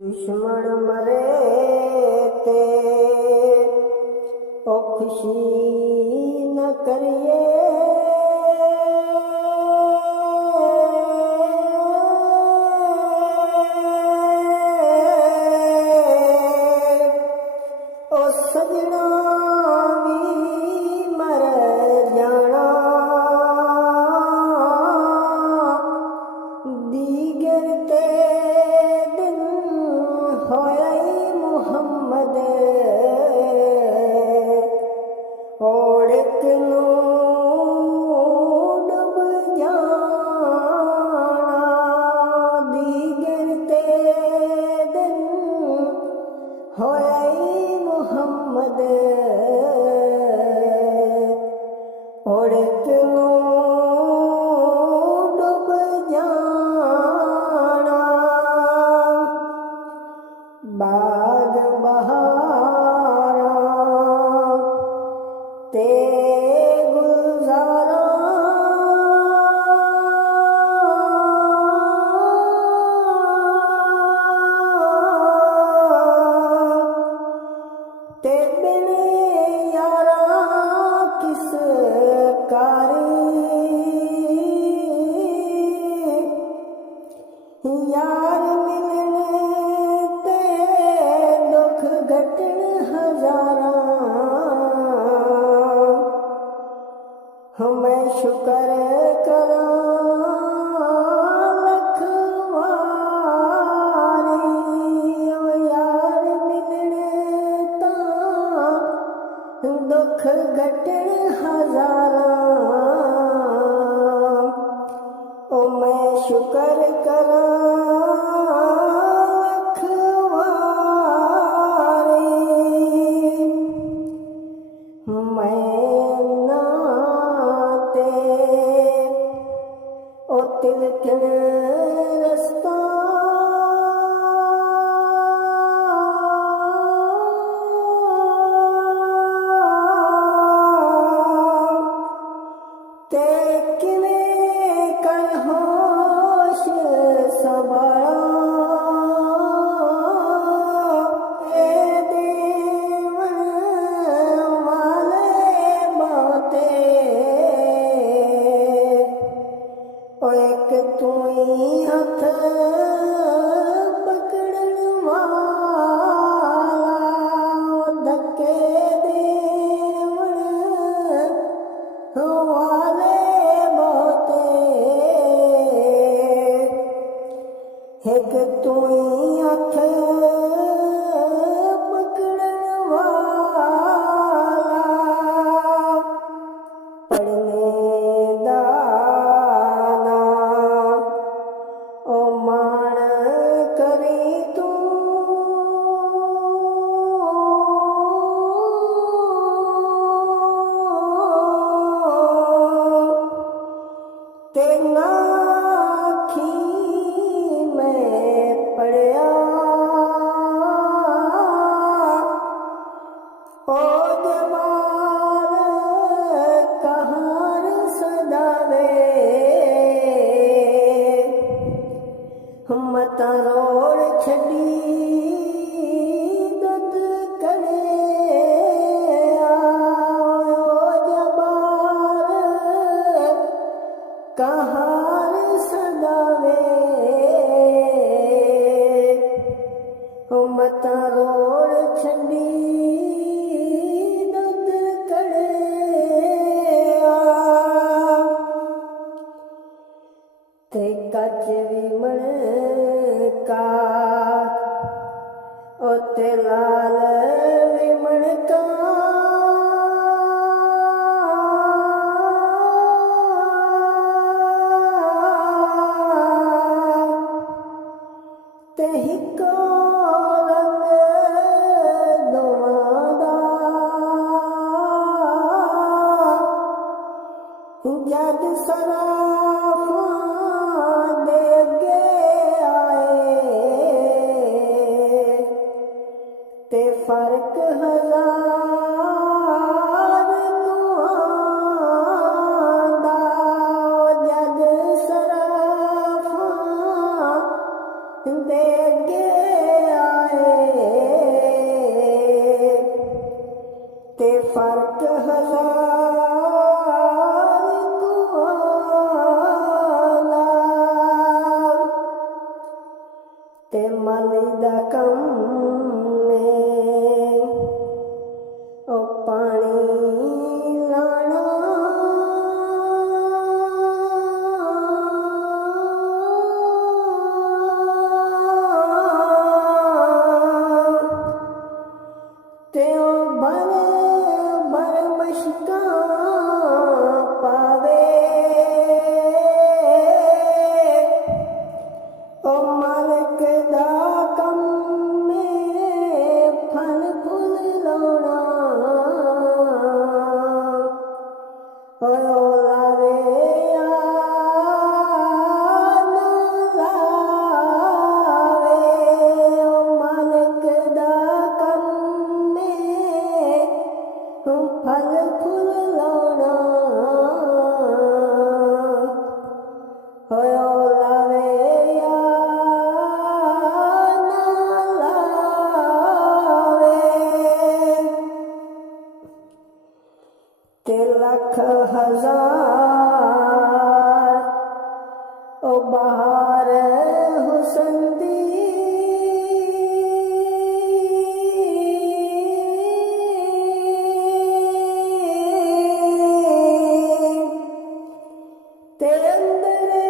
दुश्मन मरे ते ओ खुशी न करिए, ओ सजना भी मर जाना, दीगर ते दिन होया मुहम्मद औड़क नू डुब जाना, दीगर ते दिन होया मुहम्मद औड़क नू डुब जाना। बाग बहारा ते गुलजारा ते बिन यारा किस कारी, यार मिलन ते दुख घटन हजारा, मैं शुक्र करा लख वारी, यार मिलन तां दुख घटन हजारा, ओ मैं शुक्र करा लख वारी, मैं नाते ओ तिलकन रस्ता ते किवें कर होश संभाला, ए देवन वाले बहुते, ओ एक तू ही हथ पकड़न वाला, धक्के देवन वाले बहुते, एक तू ही हथ पकड़न वाला, पढ़ने दाना ओ मान करी तू, ते नाखी मैं पढ़या, ओ जवार कहार सदावे, मता रोड़ छड़ी दुध करे, ओ जवार कहार सदावे, मता रोड़ छड़ी दुध करे, ते कच विमण का ओ ते लाल विमण का, ते हिको रंग दोवां दा, जद सराफां दे अगे आए, ते फर्क हजार दुआं दा, जद सराफां दे अगे ਮਾਲੀ ਦਾ ਕੰਮ ਏ ਉਹ ਪਾਣੀ ਲਾਣਾ ਤੇ ਉਹ ਭਰ ਭਰ ਮਸ਼ਕਾਂ ਪਾਵੇ ਉਹ ਮਾਲਕ ਦਾ ਕੰਮ ਏ ਫਲ ਫੁੱਲ ਲਾਉਣਾ ਉਹ ਲਾਵੇ फल फूल लाना होयो लावे या ना लावे ते लख हजार ओ बहार हुसन दी ते अंदरे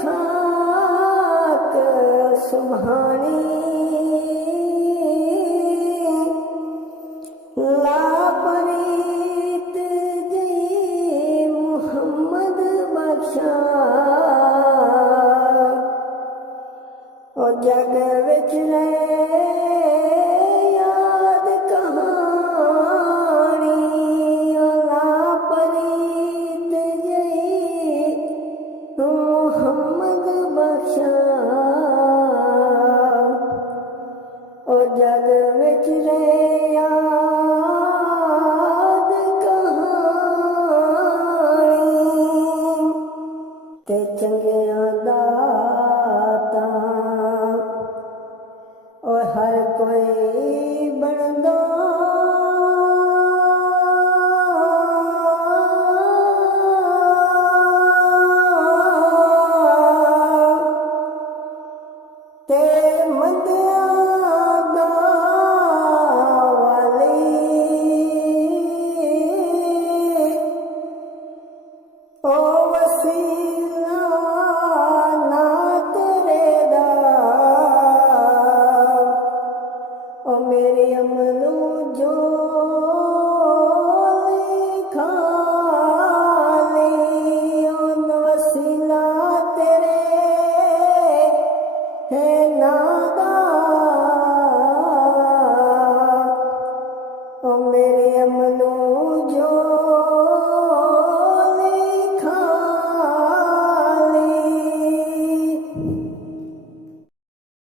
खाक सुभानी लापरीत जी मुहम्मद बख्शा ओ जग विच रहे याद कहानी ओ लापरीत जी मुहम्मद बख्शा ओ जग विच रहे याद कहानी ते चंगियां दातां ओ हर कोई बनदा